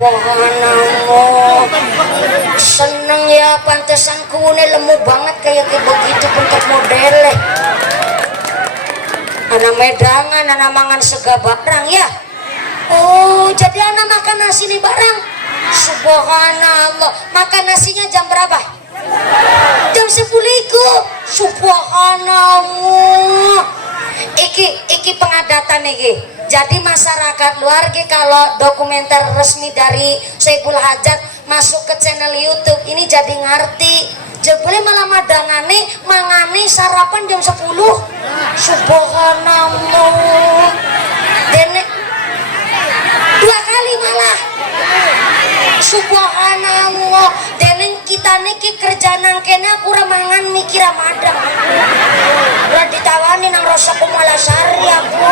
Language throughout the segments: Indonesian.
Wah, seneng ya, pantesan kuune lemu banget kayak begitu bentuk modelnya. Anak medangan, anak mangan sega barang ya. Oh, jadi anak makan nasi nih barang. Subhanallah. Makan nasinya jam berapa? Jam 10 iku. Subhanallah. Iki pengadatan iki. Jadi masyarakat luar kalau dokumenter resmi dari Saiful Hajat masuk ke channel YouTube ini jadi ngerti. Jebule malah madangane mangane sarapan jam 10. Subhanallah. Dene 2 kali malah. Subhanallah. Dene kita niki kerja nang kene kurang mangan mikir madang. Udah ditawani nang rasa Kumalasari aku.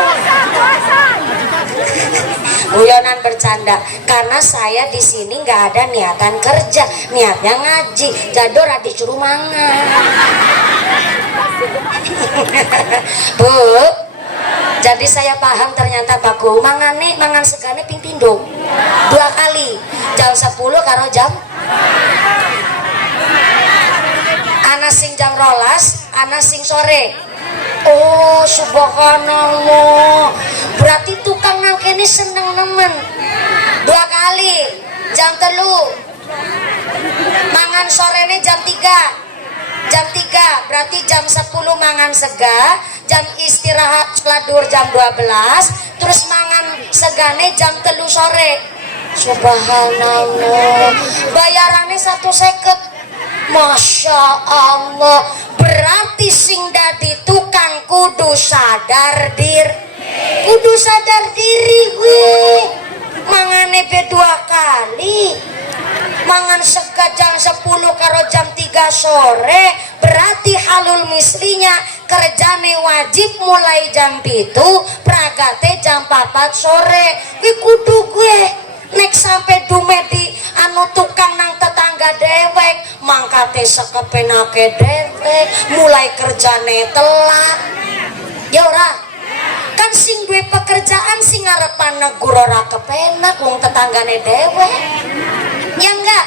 Guyonan bercanda karena saya di sini nggak ada niatan kerja, niatnya ngaji. Jador disuruh mangan. Bu, jadi saya paham ternyata baku mangan segane ping pindho 2 kali jam 10 karo jam ana sing jam 12 ana sing sore. Oh subhanallah, berarti tukang nang kene seneng nemen 2 kali jam 3 mangan sorene jam 3 berarti jam 10 mangan sega, jam istirahat seladur jam 12, terus mangan segane jam 3 sore. Subhanallah, bayarannya 150. Masya Allah, berarti sing dadi tukang kudu sadar diri gue. Mangane be 2 kali, mangan sega jam 10 karo jam 3 sore, berarti halul mislinya kerjane wajib mulai jam 7, pragate jam 4 sore. Gue kudu gue nek sampai dumedi anu tukang nang tetangga dewek mangkate sekepenake dewek mulai kerjane telat ya ora kan sing duwe pekerjaan sing ngarepan negur ora kepenak wong tetanggane dewek ya enggak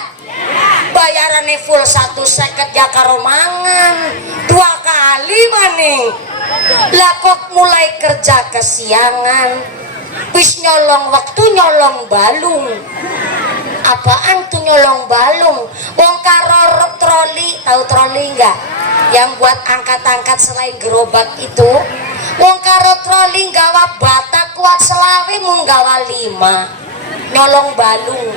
bayarane full 150 ya karo mangan 2 kali maning lah kok mulai kerja kesiangan wis nyolong waktu nyolong balung. Apaan tuh nyolong balung? Wong karo troli, tahu troli enggak? Yang buat angkat-angkat selain gerobak itu. Wong karo troli nggawa bata kuat selawe mung nggawa 5. Nyolong balung.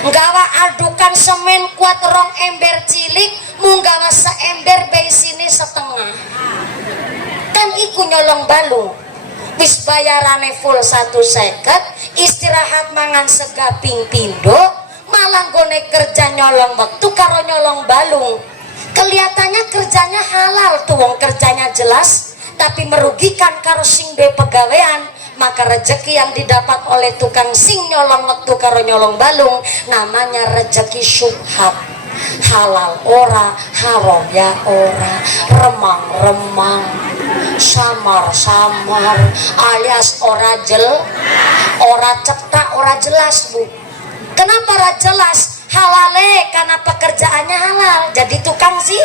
Nggawa adukan semen kuat 2 ember cilik mung nggawa seember bensinnya setengah. Kan iku nyolong balung. Wis bayarane full 150, istirahat mangan sega ping pindo, malah gone kerja nyolong waktu karo nyolong balung. Kelihatannya kerjanya halal tuh wong kerjanya jelas, tapi merugikan karo sing duwe pegawean. Maka rezeki yang didapat oleh tukang sing nyolong waktu karo nyolong balung namanya rezeki syubhat. Halal ora, haram ya ora, remang-remang, samar-samar, alias ora cetak, ora jelas bu. Kenapa ora jelas? Halale karena pekerjaannya halal, jadi tukang sih.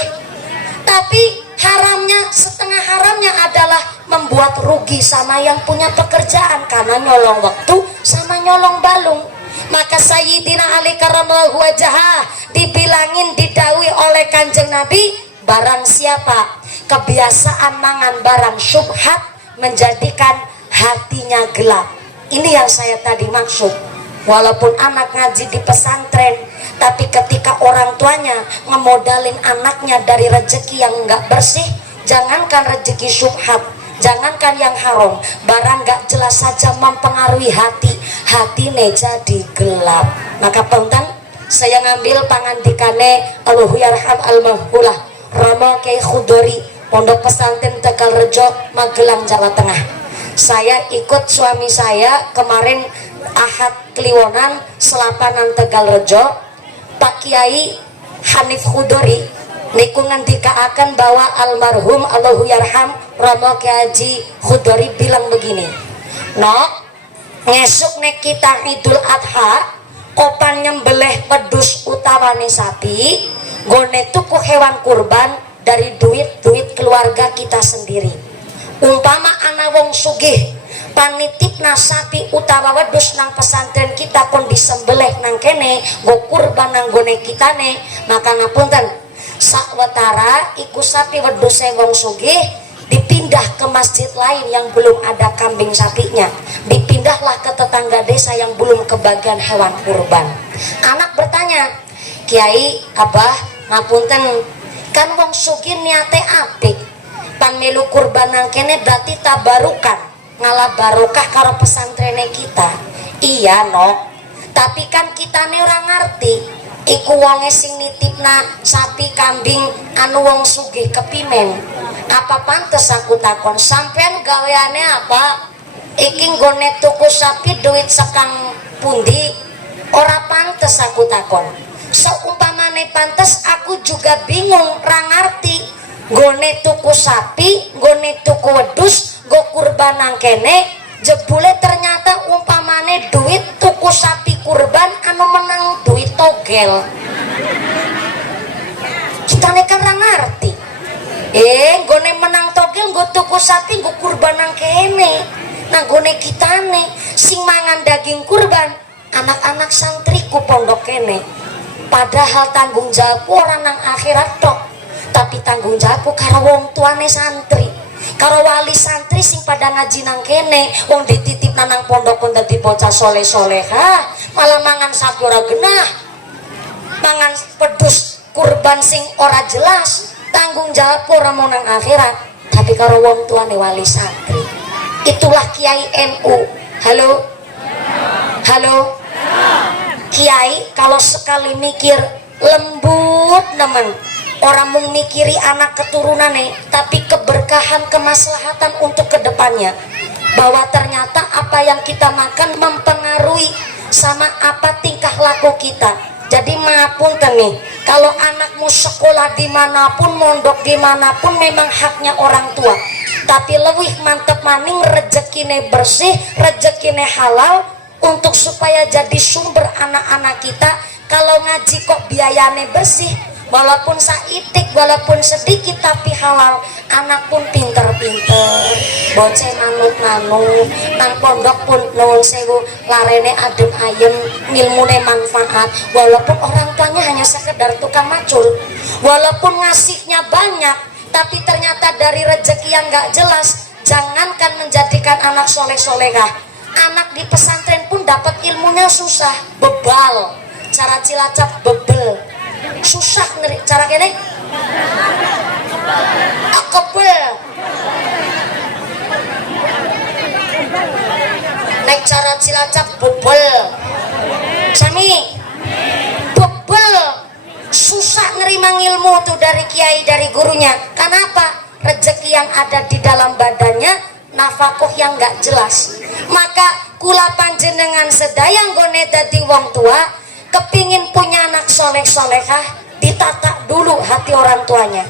Tapi haramnya, setengah haramnya adalah membuat rugi sama yang punya pekerjaan karena nyolong waktu sama nyolong balung. Maka Sayyidina Ali karramallahu wajhah dibilangin didawi oleh Kanjeng Nabi, barang siapa kebiasaan mangan barang syubhat menjadikan hatinya gelap. Ini yang saya tadi maksud. Walaupun anak ngaji di pesantren, tapi ketika orang tuanya ngemodalin anaknya dari rezeki yang enggak bersih, jangankan rezeki syubhat, jangankan yang haram, barang gak jelas saja mempengaruhi hati jadi gelap. Maka pentan saya ngambil pangandikane Allahu yarham al-mahhulah Rama Kyai Khudori, Pondok Pesantren Tegal Rejo, Magelang, Jawa Tengah. Saya ikut suami saya kemarin Ahad Kliwonan Selapanan Tegal Rejo, Pak Kiai Hanif Khudori niku ngendikaaken bahwa almarhum Allahu yarham Rama Kyai Haji Khudori bilang begini, "Nok, ngesuk nek kita Idul Adha opan nyembelih pedus utawane sapi gone tuku hewan kurban dari duit keluarga kita sendiri. Umpama ana wong sugih panitipna sapi utawa wedhus nang pesantren kita pun disembelih nang kene go kurban nang gone kitane, maka ngapunten sawetara iku sapi wedhus wong sugih dipindah ke masjid lain yang belum ada kambing sapinya, dipindahlah ke tetangga desa yang belum kebagian hewan kurban. Anak bertanya, Kiai, Abah, ngapunten, kan wong sugih niate apik, pan melu kurban nang kene berarti tabarukan, ngalah barokah karo pesantrene kita. Iya no, tapi kan kita nih orang ngerti iku wonge sing nitipna sapi kambing anu wong sugih kepimen. Apa pantes aku takon sampean gaweane apa? Iki nggone tuku sapi duit sekang pundi? Ora pantes aku takon. Seumpamane pantes aku juga bingung ra ngarti. Nggone tuku sapi, nggone tuku wedhus, go kurban nang kene, jebule ternyata umpamane duit tuku sapi kurban anu menang duit togel. Kita kan ra ngarti. Gone menang togel nggo tuku sapi nggo kurban nang kene. Nah gone kitane sing mangan daging kurban anak-anak santriku pondok kene. Padahal tanggung jawabku orang nang akhirat tok, tapi tanggung jawabku karo wong tuane santri, karo wali santri sing pada ngaji nang kene. Wong dititip nang pondok kon dadi bocah soleh-soleha, malah mangan sapi ora genah, mangan pedus kurban sing ora jelas. Tanggung jawab ora mau nang akhirat, tapi karo wong tuane wali santri. Itulah Kiai NU. Halo, halo, Kiai kalau sekali mikir lembut nemen, orang mau mikiri anak keturunannya, tapi keberkahan kemaslahatan untuk kedepannya, bahwa ternyata apa yang kita makan mempengaruhi sama apa tingkah laku kita. Jadi mapunten nih, kalau anakmu sekolah dimanapun, mondok dimanapun, memang haknya orang tua. Tapi lebih mantep maning rezekine bersih, rezekine halal, untuk supaya jadi sumber anak-anak kita. Kalau ngaji kok biayane bersih, walaupun saitik, walaupun sedikit tapi halal, anak pun pinter-pinter, bocah manut-manut, nang pondok pun nuwun sewu larene adem ayem, ngilmune manfaat, walaupun orang tuanya hanya sekedar tukang macul, walaupun ngasihnya banyak, tapi ternyata dari rezeki yang gak jelas. Jangankan menjadikan anak soleh-solehah, anak di pesantren pun dapat ilmunya susah, bebal, cara Cilacap bebel, susah ngeri cara kene kebel naik cara Cilacap bebel sami bebel, susah nerima ilmu tuh dari kiai, dari gurunya. Kenapa? Rezeki yang ada di dalam badannya, nafkah yang gak jelas. Maka kula panjenengan sedayang gone dadi wong tua, kepingin punya anak soleh-solehah, ditata dulu hati orang tuanya,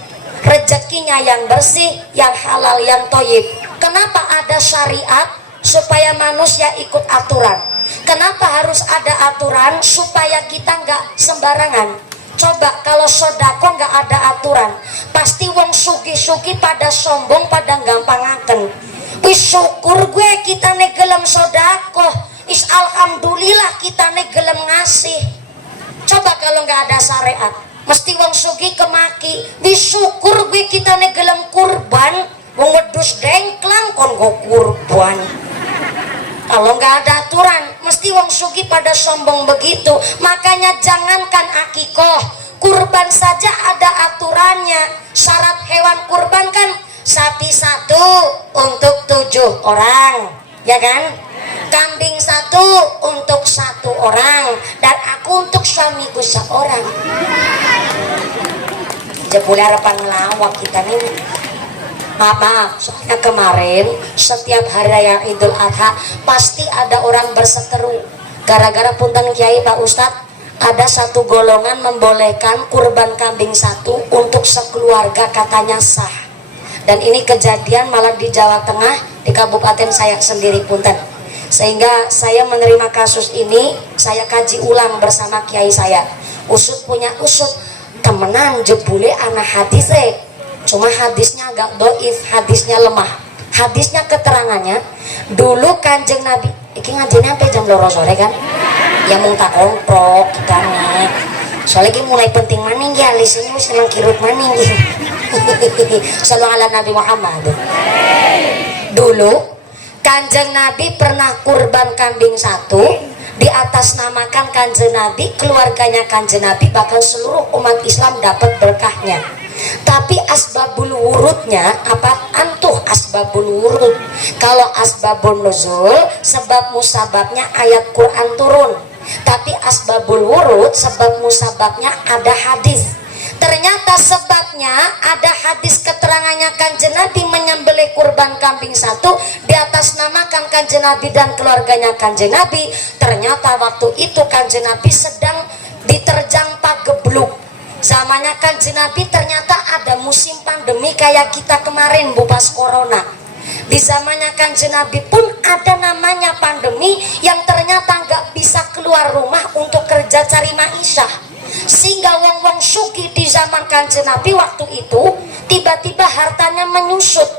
rezekinya yang bersih, yang halal, yang toyib. Kenapa ada syariat? Supaya manusia ikut aturan. Kenapa harus ada aturan? Supaya kita nggak sembarangan. Coba kalau sodako nggak ada aturan, pasti wong sugi-sugi pada sombong, pada gampangaken. Wis syukur gue kita nih gelem sodako, is alhamdulillah kita nih gelem ngasih. Coba kalau nggak ada syariat, mesti wong sugi kemaki. Disyukur gue kita nih gelem kurban, wong wedhus dengklang kon go kurban. Kalau nggak ada aturan, mesti wong sugi pada sombong begitu. Makanya jangankan akikoh, kurban saja ada aturannya. Syarat hewan kurban kan sapi 1 untuk 7 orang, ya kan? Kambing 1 untuk 1 orang, dan aku untuk suamiku 1 orang. Jebule harapan ngelawak kita nih. Maaf, soalnya kemarin setiap hari raya Idul Adha pasti ada orang berseteru. Gara-gara punten Kiai Pak Ustadz, ada satu golongan membolehkan kurban kambing 1 untuk sekeluarga, katanya sah. Dan ini kejadian malah di Jawa Tengah, di kabupaten saya sendiri punten. Sehingga saya menerima kasus ini, saya kaji ulang bersama kiai saya. Usut punya usut, temenan jebule anak hadis cuma hadisnya agak doif, hadisnya lemah. Hadisnya keterangannya, dulu Kanjeng Nabi, iki ngajinya sampai jam 2 sore kan? Ya mau tak komprok kita nih. Soalnya ini mulai penting maning ya, lisinnya wis senang kirut maning. Sallallahu ala Nabi Muhammad. Dulu Kanjeng Nabi pernah kurban kambing 1, di atas namakan Kanjeng Nabi, keluarganya Kanjeng Nabi, bahkan seluruh umat Islam dapat berkahnya. Tapi asbabul wurudnya apa? Antuh asbabul wurud. Kalau asbabun nuzul, sebab musababnya ayat Quran turun. Tapi asbabul wurud, sebab musababnya ada hadis. Ternyata sebabnya ada hadis keterangannya Kanjeng Nabi menyembelih kurban kambing 1, di atas namakan Kanjeng Nabi dan keluarganya Kanjeng Nabi. Ternyata waktu itu Kanjeng Nabi sedang diterjang pagebluk. Zamannya Kanjeng Nabi ternyata ada musim pandemi kayak kita kemarin bu, pas corona. Di zamannya Kanjeng Nabi pun ada namanya pandemi yang ternyata nggak bisa keluar rumah untuk kerja cari ma'isyah. Sehingga wong-wong sugih di zaman Kanjeng Nabi waktu itu tiba-tiba hartanya menyusut.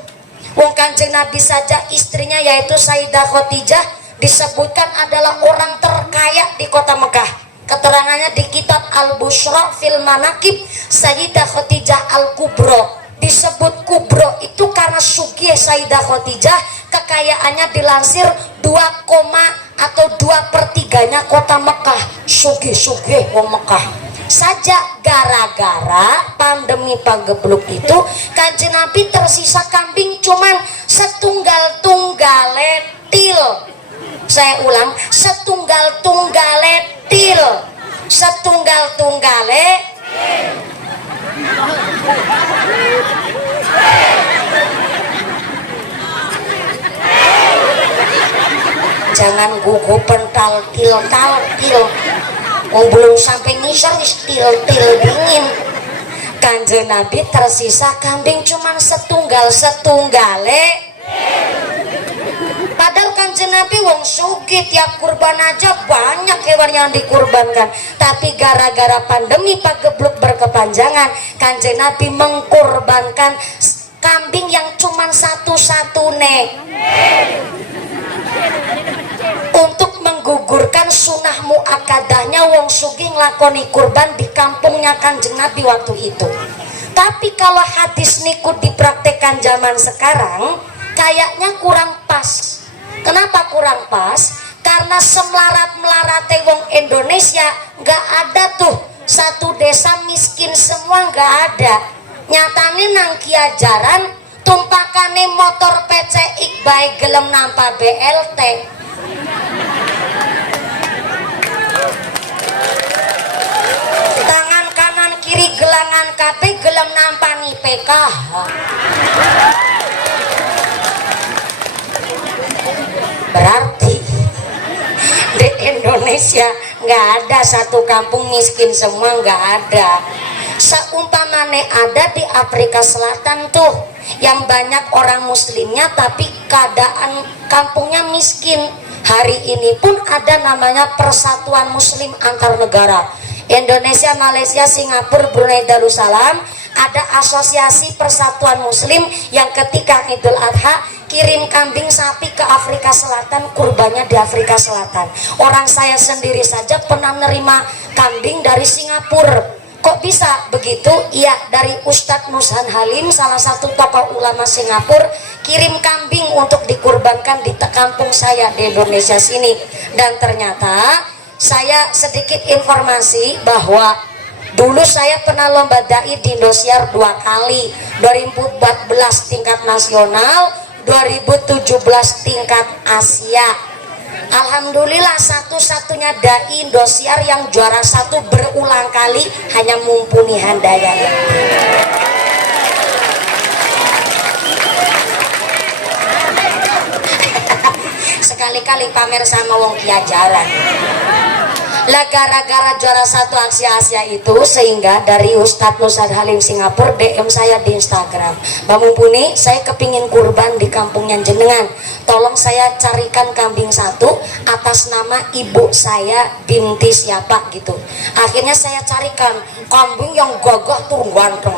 Wong Kanjeng Nabi saja istrinya yaitu Sayyidah Khadijah disebutkan adalah orang terkaya di kota Mekah. Keterangannya di kitab Al-Bushra fil Manaqib, Sayyidah Khadijah Al-Kubro. Disebut Kubro itu karena sugih Sayyidah Khadijah, kekayaannya dilansir 2,2/3 kota Mekah. Sugih-sugih wong Mekah. Saja gara-gara pandemi pagebluk itu Kanjeng Nabi tersisa kambing cuman setunggal-tunggale til. Saya ulang, setunggal-tunggale til. Setunggal-tunggale jangan gugup pental til. Belum sampai ngisar til dingin. Kanjeng Nabi tersisa kambing cuman setunggal-setunggale. Padahal Kanjeng Nabi wong sugih, tiap kurban aja banyak hewan yang dikurbankan. Tapi gara-gara pandemi pagebluk berkepanjangan, Kanjeng Nabi mengkurbankan kambing yang cuman satu-satunya untuk menggugurkan sunah muakadahnya wong sugih nglakoni kurban di kampungnya Kanjeng Nabi waktu itu. Tapi kalau hadis niku dipraktekkan zaman sekarang kayaknya kurang pas. Kenapa kurang pas? Karena semelarat-melarate wong Indonesia nggak ada tuh satu desa miskin semua, nggak ada. Nyatane nang Kiajaran tumpakane motor PCX baik gelem nampa BLT. Tangan kanan kiri gelangan KB gelem nampani PKH. Berarti di Indonesia nggak ada satu kampung miskin semua, nggak ada. Seumpamane ada di Afrika Selatan tuh yang banyak orang muslimnya tapi keadaan kampungnya miskin. Hari ini pun ada namanya Persatuan Muslim Antar Negara. Indonesia, Malaysia, Singapura, Brunei Darussalam ada asosiasi Persatuan Muslim yang ketika Idul Adha kirim kambing sapi ke Afrika Selatan, kurbannya di Afrika Selatan. Orang saya sendiri saja pernah nerima kambing dari Singapura. Kok bisa begitu? Iya, dari Ustadz Nushan Halim, salah satu tokoh ulama Singapura, kirim kambing untuk dikurbankan di kampung saya di Indonesia sini. Dan ternyata saya sedikit informasi bahwa dulu saya pernah lomba dai di Indosiar 2 kali, 2014 tingkat nasional, 2017 tingkat Asia. Alhamdulillah satu-satunya dai Indosiar yang juara 1 berulang kali hanya Mumpuni Handayani. Sekali-kali pamer sama wong Kiajaran. Lah gara-gara juara 1 aksi Asia itu sehingga dari Ustadz Nusad Halim Singapura DM saya di Instagram, Mbak Mumpuni, saya kepingin kurban di kampungnya jenengan, tolong saya carikan kambing 1 atas nama ibu saya binti siapa gitu. Akhirnya saya carikan kambing yang gagah tuh ganteng.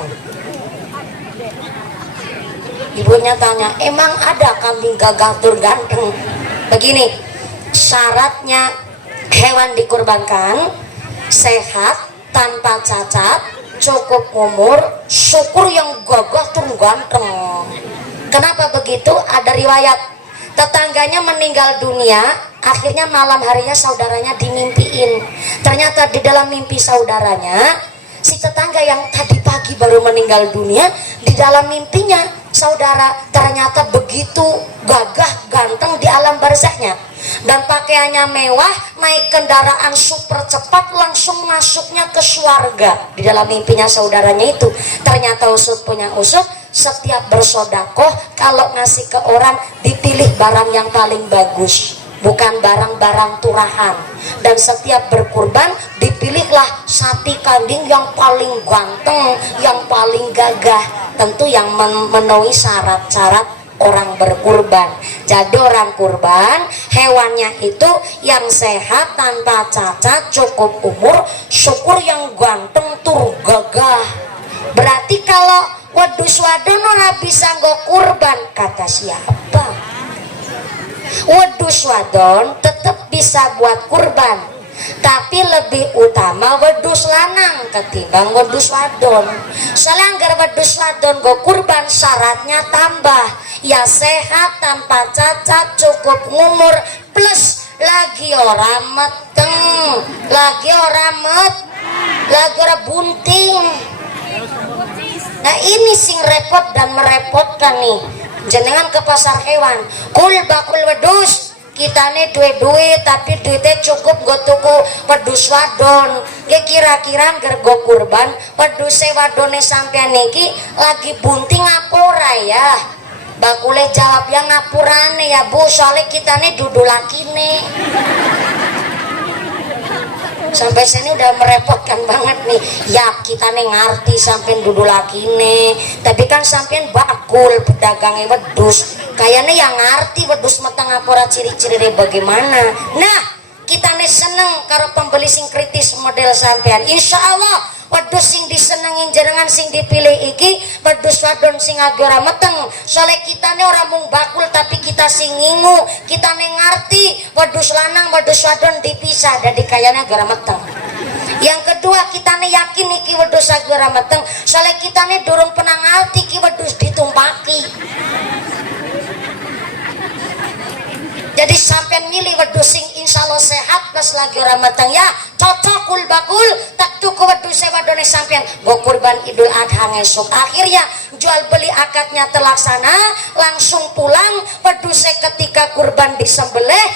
Ibunya tanya, emang ada kambing gagah tur ganteng? Begini syaratnya, hewan dikurbankan sehat, tanpa cacat, cukup umur, syukur yang gagah tur ganteng. Kenapa begitu? Ada riwayat tetangganya meninggal dunia, akhirnya malam harinya saudaranya dimimpiin. Ternyata di dalam mimpi saudaranya, si tetangga yang tadi pagi baru meninggal dunia, di dalam mimpinya saudara ternyata begitu gagah ganteng di alam barzahnya, dan pakaiannya mewah, naik kendaraan super cepat, langsung masuknya ke surga. Di dalam mimpinya saudaranya itu ternyata usut punya usut, setiap bersodakoh kalau ngasih ke orang dipilih barang yang paling bagus, bukan barang-barang turahan. Dan setiap berkurban dipilihlah sapi kambing yang paling ganteng, yang paling gagah, tentu yang memenuhi syarat-syarat orang berkurban. Jadi orang kurban hewannya itu yang sehat, tanpa cacat, cukup umur, syukur yang ganteng tur gagah. Berarti kalau wedus wadon ora bisa nggo kurban, kata siapa? Wedus wadon tetap bisa buat kurban, tapi lebih utama wedus lanang ketimbang wedus wadon. Soalnya wedus wadon go kurban syaratnya tambah, ya sehat, tanpa cacat, cukup umur, plus lagi orang meteng, lagi orang bunting. Nah ini sing repot dan merepotkan nih. Jenengan ke pasar hewan, kul bakul wedus, kita nih duit tapi duitnya cukup go tuku wedus wadon. Ya kira-kira gergo kurban wedus wadone sampean niki lagi bunting ngapura ya. Bakule jawab yang ngapurane ya Bu, soalnya kita nih dudu laki nih. Sampai sini udah merepotkan banget nih. Ya kita nih ngerti sampean dudu laki nih, tapi kan sampean bakul pedagangnya wedus, kayaknya yang ngerti wedus meteng ngapura ciri-ciri bagaimana. Nah kita nih seneng karo pembeli sing kritis model sampean. Insya Allah wedus sing disenengin jenengan sing dipilih iki wedus wadon sing agora meteng. Soalnya kita nih orang mung bakul tapi kita sing ngingu, kita nih ngerti wedus lanang wedus wadon dipisah, jadi kayaknya agora meteng. Yang kedua kita nih yakin iki wedus agora meteng, soalnya kita nih durung pernah ngerti iki wedus ditumpaki. Jadi sampai milih wedus sing insya Allah sehat plus lagi orang matang ya cocok kul bakul tak tuku wedus wadone sampean go kurban Idul Adha ngesuk. Akhirnya jual beli akadnya terlaksana, langsung pulang wedus ketika kurban disembelih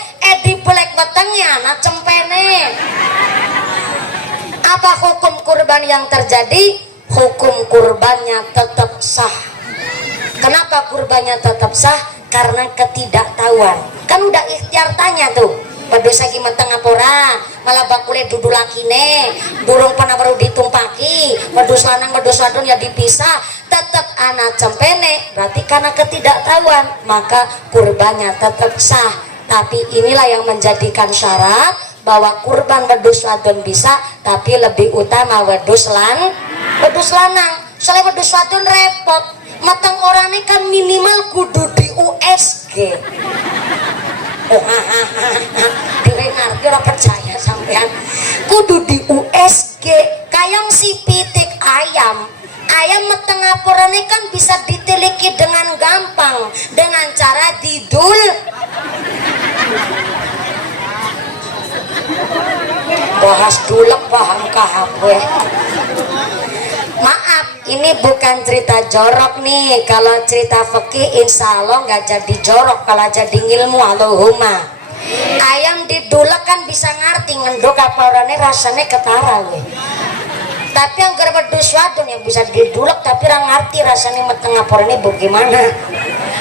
dibelek wetengnya nah cempene. Apa hukum kurban yang terjadi? Hukum kurbannya tetap sah. Kenapa kurbannya tetap sah? Karena ketidaktahuan. Kan udah ikhtiar tanya tuh, wedus lagi meteng apora, malah bakule dudu lakine, durung pernah baru ditumpaki, wedus lanang wedus wadon ya dipisah, tetap anak cempene. Berarti karena ketidaktahuan, maka kurbannya tetap sah. Tapi inilah yang menjadikan syarat bahwa kurban wedus wadon bisa, tapi lebih utama wedus lanang. Soalnya wedus wadon repot, matang orangnya kan minimal kudu di USG. Dewe ngerti ora percaya sampean, kudu di USG. Kayang si pitik ayam meteng aporane kan bisa diteliki dengan gampang dengan cara didul. Bahas dulek paham kahawe. Maaf, ini bukan cerita jorok nih. Kalau cerita fikih insya Allah nggak jadi jorok, kalau jadi ngilmu Allahumma. Ayam didulek kan bisa ngerti ngendok apa orangnya rasanya ketara we. Tapi yang wedus wadon yang bisa didulek tapi orang ngerti rasanya meteng apa orangnya bagaimana.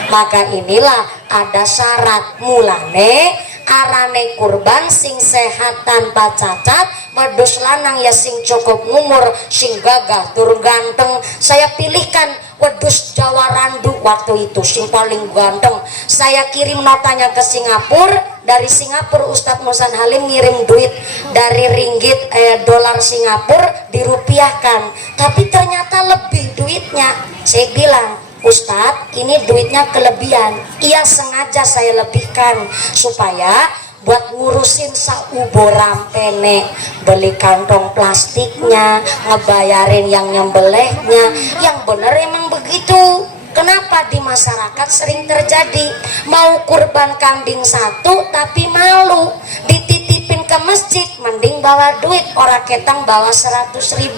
Maka inilah ada syarat mulane arane kurban sing sehat tanpa cacat, wedhus lanang ya sing cukup ngumur, sing gagah tur ganteng. Saya pilihkan wedhus Jawa Randu waktu itu sing paling ganteng. Saya kirim notanya ke Singapura. Dari Singapura Ustadz Musan Halim ngirim duit dari ringgit dolar Singapura dirupiahkan, tapi ternyata lebih duitnya. Saya bilang, Ustadz ini duitnya kelebihan. Iya, sengaja saya lebihkan supaya buat ngurusin saubo rampene, beli kantong plastiknya, ngebayarin yang nyembelihnya. Yang bener emang begitu. Kenapa di masyarakat sering terjadi mau kurban kambing satu tapi malu dititipin ke masjid, mending bawa duit orang ketang bawa 100.000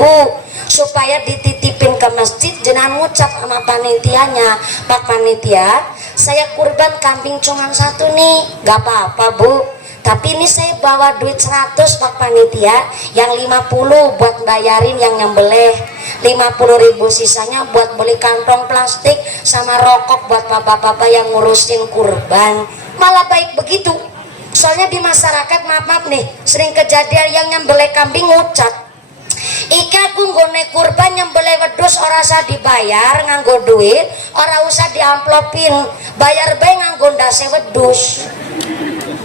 supaya dititipin ke masjid, jangan ngucap sama panitianya, Pak panitia saya kurban kambing cuma satu nih, gak apa-apa Bu, tapi ini saya bawa duit 100 Pak panitia, yang 50 buat bayarin yang nyembelih, 50.000 sisanya buat beli kantong plastik sama rokok buat bapak-bapak yang ngurusin kurban. Malah baik begitu. Soalnya di masyarakat maaf nih sering kejadian yang nyembelih kambing ngucat, iki aku nggone kurban nyembelih wedhus ora usah dibayar nganggo duit, ora usah diamplopin, bayar bae nganggo ndase wedhus.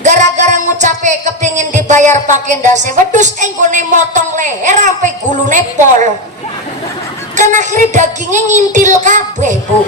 Gara-gara ngucape kepingin dibayar pakai ndase wedhus, nggone motong leher sampai gulune pol. Kan akhirnya dagingnya ngintil kabeh Bu.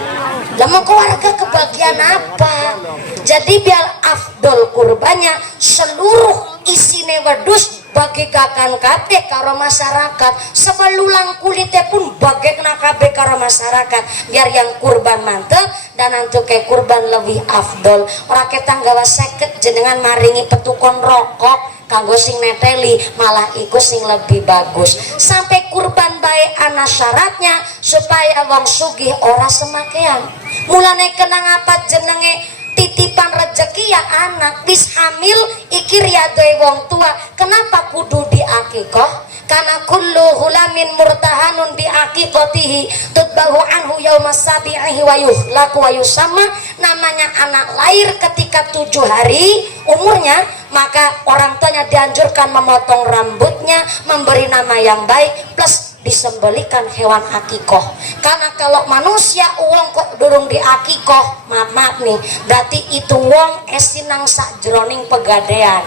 Lah mau keluarga kebagian apa? Jadi biar afdol kurbannya seluruh isine wedhus bagikan kabeh karo masyarakat, sebelulang kulitnya pun bagekna kabeh karo masyarakat, biar yang kurban mantep dan untuk kayak kurban lebih afdol. Ora ketang gawa 50 jenengan maringi petukon rokok kanggo sing neteli, malah iku sing lebih bagus. Sampai kurban bae ana syaratnya supaya wong sugih ora semakean. Mulane kenang apa jenenge titipan rezeki ya anak wis hamil iki riyadoe wong tua. Kenapa kudu diakikoh? Karena kullu hulamin murtahanun bi aqiqatihi tutbahu anhu yaumas sabi'i wa yuhlaqu wa yusamma. Namanya anak lahir ketika 7 hari umurnya, maka orang tuanya dianjurkan memotong rambutnya, memberi nama yang baik, plus disembelikan hewan akikoh. Karena kalau manusia uang kok durung di akikoh, maaf nih, berarti itu uang esinang sakjroning pegadean,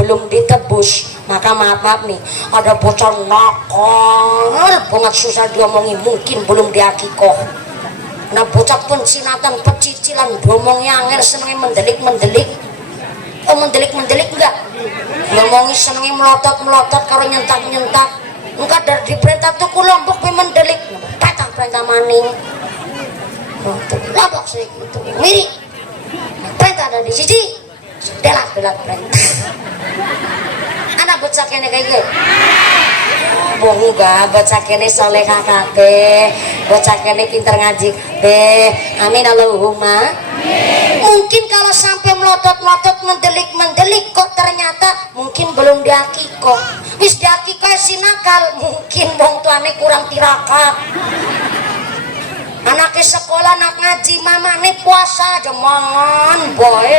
belum ditebus. Maka maaf nih, ada bocor nakal banget susah diomongi, mungkin belum di akikoh. Nah bocah pun sinatan pecicilan diomongnya angel, senengnya mendelik-mendelik. Oh mendelik-mendelik enggak? Ngomongi senengnya melotot-melotot karo nyentak-nyentak. Enggak dari perintah tuku lombok pe mendelik. Patah perintah maning. Lombok sih gitu. Miri. Perintah ada di sisi. Delak-delak perintah. Anak bocah kene kayak gitu. Bohong enggak, bocah kene soleh kabeh. Bocah kene pinter ngaji kabeh. Amin Allahumma. Mungkin kalau sampai melotot-melotot mendelik-mendelik kok ternyata mungkin belum diakikoh. Wis diakikoh si nakal, mungkin wong tuane kurang tirakat. Anaknya sekolah nak ngaji, mama nih puasa aja mangan boy.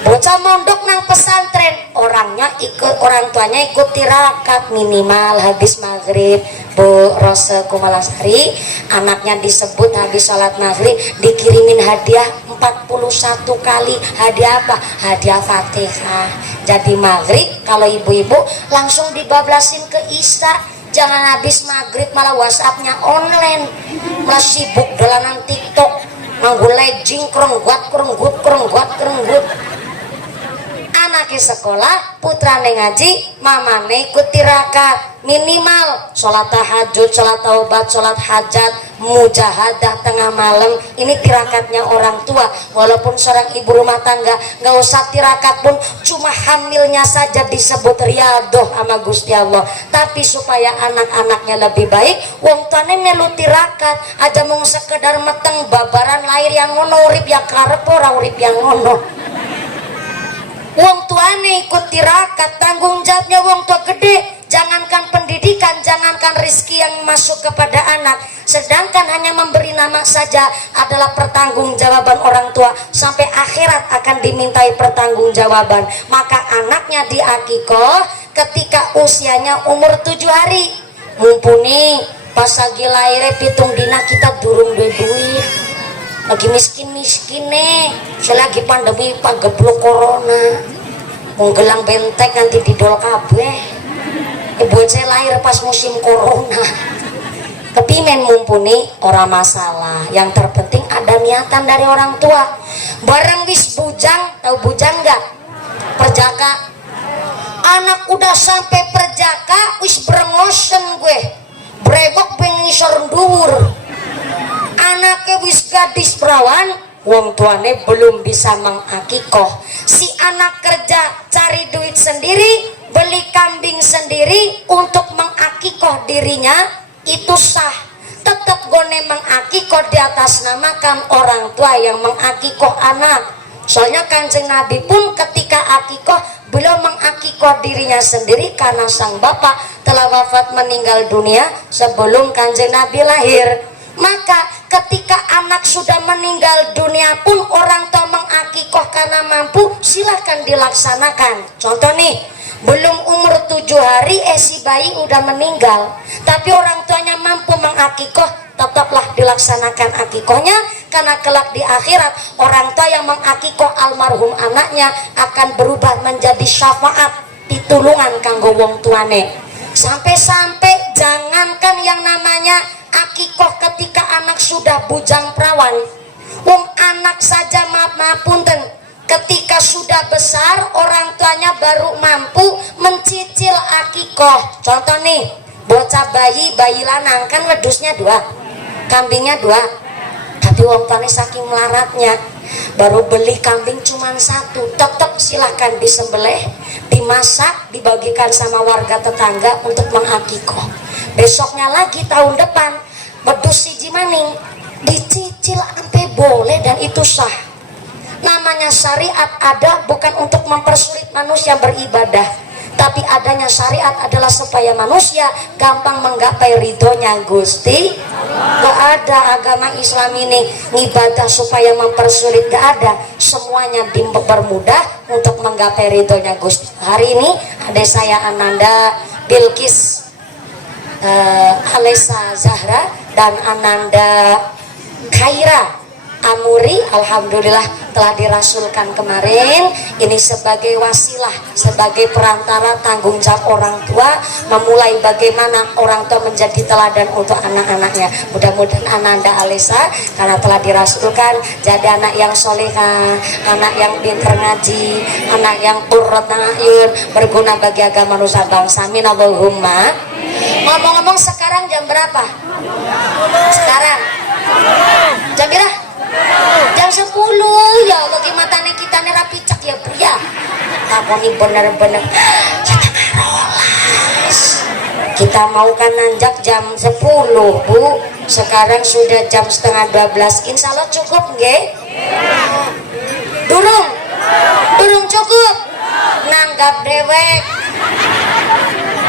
Bocah mondok nang pesantren, orangnya ikut, orang tuanya ikut tirakat minimal habis maghrib. Bu Rose Kumalasari, anaknya disebut habis sholat maghrib dikirimin hadiah 41 kali. Hadiah apa? Hadiah Fatihah. Jadi maghrib kalau ibu-ibu langsung dibablasin ke Isya. Jangan habis maghrib malah WhatsAppnya online, malah sibuk dolanan TikTok, nganggo legging kerenggut kerenggut kerenggut kerenggut. Anaknya sekolah, putrane ngaji, mamane ikut tirakat minimal sholat tahajud, sholat taubat, sholat hajat, mujahadah tengah malam. Ini tirakatnya orang tua. Walaupun seorang ibu rumah tangga nggak usah tirakat pun, cuma hamilnya saja disebut riadoh sama Gusti Allah. Tapi supaya anak-anaknya lebih baik, wong tuane melu tirakat aja mau sekedar meteng babaran lahir yang ngono, urip yang karep ora urip yang ngono. Wong tuane ikut tirakat, tanggung jawabnya wong tua gede. Jangankan pendidikan pendidikan, jangankan rizki yang masuk kepada anak, sedangkan hanya memberi nama saja adalah pertanggungjawaban orang tua, sampai akhirat akan dimintai pertanggungjawaban. Maka anaknya diakikoh ketika usianya umur 7 hari. Mumpuni pas lagi lahirnya pitung dina kita durung duit, lagi miskin nih, selagi pandemi pageblok corona, menggelang bentek nanti didol kabeh. Buat saya lahir pas musim corona. Kepimen mumpuni ora masalah, yang terpenting ada niatan dari orang tua. Bareng wis bujang, tahu bujang nggak? Perjaka. Anak udah sampai perjaka wis brengosen gue, brebok bengisor dhuwur. Anaknya wis gadis perawan, wong tuane belum bisa mengakikoh. Si anak kerja cari duit sendiri, beli kambing sendiri untuk mengakikoh dirinya, itu sah. Tetap gone mengakikoh di atas namakan orang tua yang mengakikoh anak. Soalnya Kanjeng Nabi pun ketika akikoh beliau mengakikoh dirinya sendiri karena sang bapak telah wafat meninggal dunia sebelum Kanjeng Nabi lahir. Maka ketika anak sudah meninggal dunia pun orang tua mengakikoh karena mampu, silahkan dilaksanakan. Contoh nih, belum umur 7 hari si bayi udah meninggal, tapi orang tuanya mampu mengakikoh, tetaplah dilaksanakan akikohnya, karena kelak di akhirat orang tua yang mengakikoh almarhum anaknya akan berubah menjadi syafaat pitulungan kanggo wong tuane. Sampai-sampai jangankan yang namanya akikoh ketika anak sudah bujang perawan, wong anak saja maaf punten, ketika sudah besar orang tuanya baru mampu mencicil akikoh. Contoh nih, bocah bayi lanang kan wedusnya 2, kambingnya 2, tapi wong tuanya saking melaratnya baru beli kambing cuma 1, tetap silahkan disembelih, dimasak, dibagikan sama warga tetangga untuk mengakikoh. Besoknya lagi tahun depan wedus siji maning dicicil sampai boleh, dan itu sah. Namanya syariat ada bukan untuk mempersulit manusia beribadah, tapi adanya syariat adalah supaya manusia gampang menggapai ridhonya Gusti. Gak ada agama Islam ini ngibadah supaya mempersulit, gak ada. Semuanya dipermudah untuk menggapai ridhonya Gusti. Hari ini ada saya Ananda Bilkis, Alesa Zahra dan Ananda Khaira Amuri, alhamdulillah telah dirasulkan kemarin. Ini sebagai wasilah, sebagai perantara tanggung jawab orang tua, memulai bagaimana orang tua menjadi teladan untuk anak-anaknya. Mudah-mudahan Ananda Alisa karena telah dirasulkan jadi anak yang solehah, anak yang pintar ngaji, anak yang qurrat a'yun, berguna bagi agama nusa bangsa. Amin Allahumma. Ngomong-ngomong sekarang jam berapa? Sekarang jam berapa? Jam 10 ya, bagi matanya kita nih rapi cak ya Bu ya. Kamu nih bener-bener kita mau kan nanjak jam 10 Bu, sekarang sudah jam setengah 12. Insya Allah cukup nggih? Durung cukup, nanggap dewek.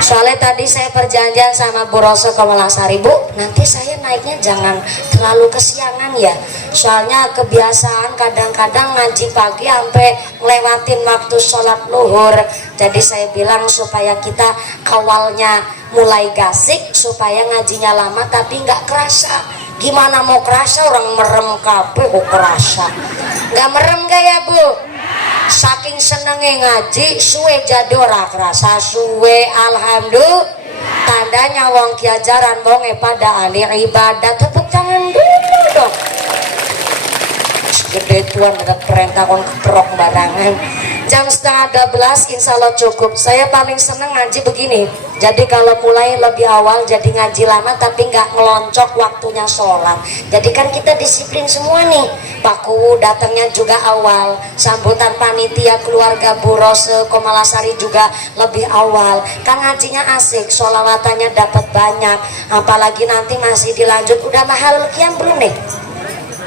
Soalnya tadi saya perjanjian sama Bu Roso Komalasari, Bu, nanti saya naiknya jangan terlalu kesiangan ya. Soalnya kebiasaan kadang-kadang ngaji pagi sampai ngelewatin waktu sholat luhur. Jadi saya bilang supaya kita awalnya mulai gasik, supaya ngajinya lama tapi nggak kerasa. Gimana mau kerasa orang merem kabeh kok kerasa? Nggak merem gak ya Bu? Saking senengnya ngaji suwe jadi ora kerasa suwe. Alhamdulillah, tandanya wong kiajaran bonge pada ahli ibadah. Tepuk tangan dulu dong. Gede tuan ada perintah kon keprok barangan. Jam setengah 12 insya Allah cukup. Saya paling seneng ngaji begini, jadi kalau mulai lebih awal jadi ngaji lama tapi nggak ngeloncok waktunya sholat. Jadi kan kita disiplin semua nih. Paku datangnya juga awal, sambutan panitia keluarga Bu Rose Komalasari juga lebih awal. Kan ngajinya asik, sholawatannya dapat banyak. Apalagi nanti masih dilanjut. Udah mahal kiam belum nih?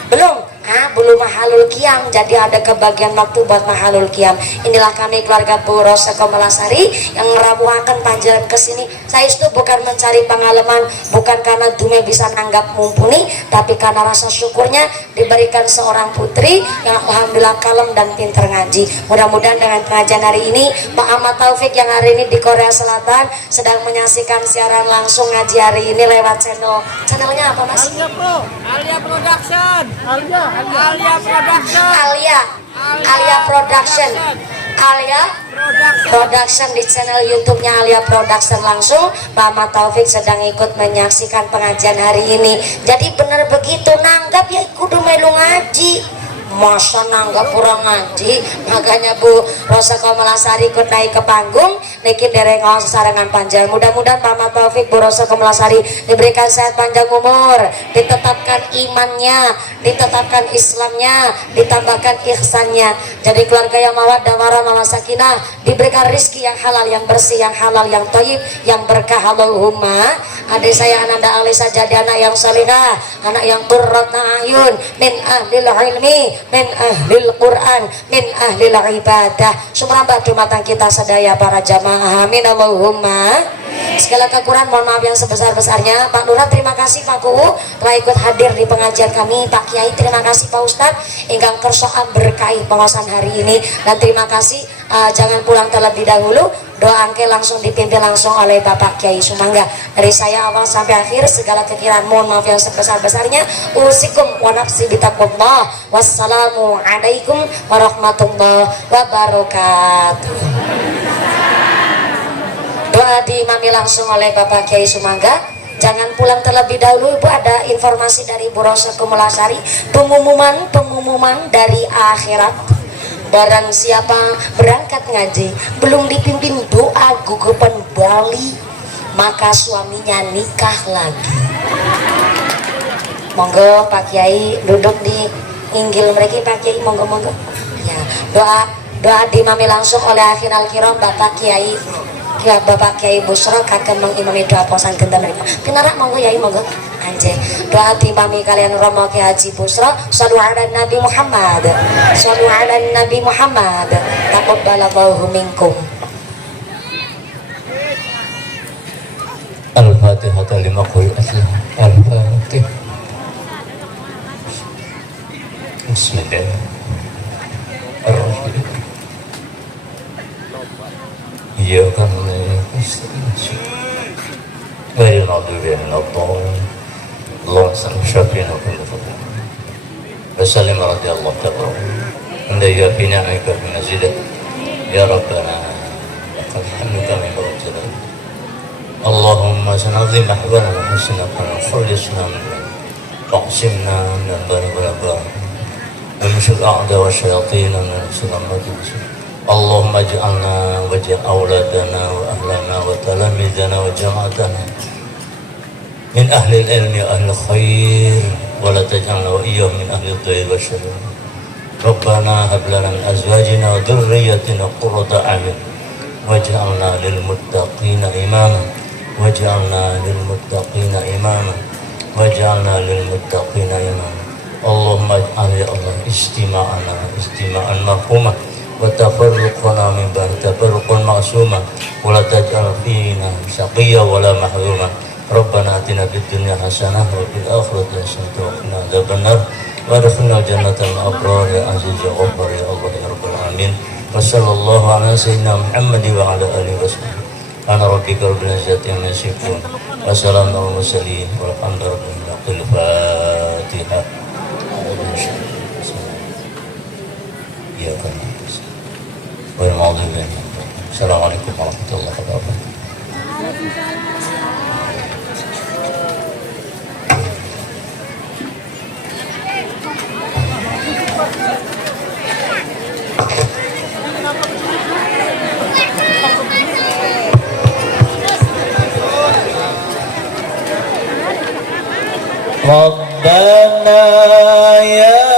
Belum? belum mahalul qiyam, jadi ada kebagian waktu buat mahalul qiyam. Inilah kami keluarga Bu Rosa Komalasari yang ngerabuhaken panjenengan kesini. Saya itu bukan mencari pengalaman, bukan karena dume bisa nanggap mumpuni, tapi karena rasa syukurnya diberikan seorang putri yang alhamdulillah kalem dan pinter ngaji. Mudah-mudahan dengan pengajian hari ini Pak Ahmad Taufik yang hari ini di Korea Selatan sedang menyaksikan siaran langsung ngaji hari ini lewat channelnya apa Mas? Alia Production. Alia Production di channel YouTube-nya Alia Production langsung. Pak Ahmad Taufik sedang ikut menyaksikan pengajian hari ini. Jadi benar begitu nanggap ya kudu melu ngaji. Masa nanggap kurang ngaji, makanya Bu Rosa Komalasari ikut naik ke panggung niki dereng sarangan panjang. Mudah-mudahan Pak Ahmad Taufik Bu Rosa Komalasari diberikan sehat panjang umur, ditetapkan imannya, ditetapkan Islamnya, ditambahkan ihsannya, jadi keluarga yang mawaddah warahmah sakinah, diberikan rizki yang halal, yang bersih, yang halal, yang thayyib, yang berkah. Allahumma. Adik saya Ananda Alisa jadi anak yang salihah, anak yang qurratna ayun, min ahlil ilmi, min ahlil Quran, min ahlil ibadah. Sumrambah dumateng kita sedaya para jamaah. Amin Allahumma. Segala kekurangan mohon maaf yang sebesar-besarnya. Pak Lurah terima kasih Pak Kuu telah ikut hadir di pengajian kami. Pak Kiai terima kasih Pak Ustadz ingkang kersa berkahi pengawasan hari ini, dan terima kasih jangan pulang terlebih dahulu. Doa angke langsung dipimpin langsung oleh Bapak Kiai Sumangga. Dari saya awal sampai akhir segala kekiraan mohon maaf yang sebesar-besarnya. Usikum wa nafsi bitaqullah. Wassalamu alaikum warahmatullahi wabarakatuh. Doa diimami langsung oleh Bapak Kiai Sumangga. Jangan pulang terlebih dahulu Ibu, ada informasi dari Bu Rosa Komalasari, pengumuman dari akhirat. Barang siapa berangkat ngaji belum dipimpin doa gugupan Bali, maka suaminya nikah lagi. Monggo Pak Kiai duduk di inggil mereka. Pak Kiai monggo ya, doa dimami langsung oleh akhirul kiram Bapak Kiai Busro kakek mengimami doa posan genta mereka. Pinarak monggo Yai monggo. Anjir, doa timami kalian Romo Ki Haji Busro. Shallu ala Nabi Muhammad. Shallu ala Nabi Muhammad. Taqabbalallahu minkum. Al-Fatihah lima qira'atlah. Al-Fatihah. Bismillahirrahmanirrahim. إياك نعبد غير المغضوب عليهم ولا الضالين اللهم صل وسلم وكل فضل وسلم رضي الله تعالى عند في نعمك في مسجدك يا ربنا لقد حمدك من بركتك اللهم سنعظم أحبنا وحسنا خلصنا منك واقسمنا من البر والأبرار ومن شر الأعداء والشياطين ومن سلامة المسلمين اللهم اجعلنا واجعل أولادنا وأهلنا وتلاميذنا وجماعتنا من أهل العلم وأهل الخير ولا تجعلنا وإياهم من أهل الضير والشر ربنا هب لنا من أزواجنا وذريتنا قرة أعين واجعلنا للمتقين إماما واجعلنا للمتقين إماما واجعلنا للمتقين إماما اللهم اجعل يا الله استماعا مرحوما وتفرقنا من بعد تفرقا معصوما ولا تجعل فينا شقيا ولا محروما ربنا آتنا في الدنيا حسنة وفي الآخرة حسنة وقنا عذاب النار وادخلنا جنة الأبرار يا عزيز يا غفار يا الله يا رب العالمين وصلى الله على سيدنا محمد وعلى آله وصحبه أنا ربك رب العزة عما يصفون وسلام على المرسلين والحمد لله. الفاتحة. إياك نعبد والمغضوب عليهم. السلام عليكم ورحمة الله وبركاته. ربنا يا